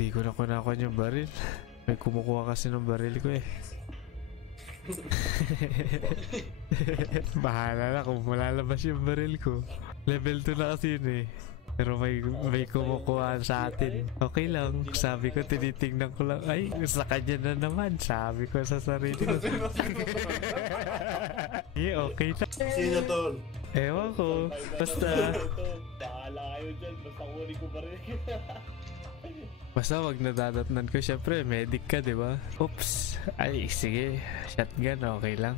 Hindi ko na kunakuha yung baril. May kumukuha kasi ng baril ko eh. Bahala na kung malalabas yung baril ko. Level 2 na kasi yun eh. Pero may kumukuha sa atin. Okay lang. Sabi ko, tinitingnan ko lang. Ay, sa kanya na naman. Sabi ko sa sarili ko. Okay na. Sino to? Ewan ko. Basta. Bahala kayo dyan. Basta kunin ko pa rin. Basta wag nadadatnan ko. Syempre, medic ka, di ba? Oops. Ay, sige. Shotgun, okay lang.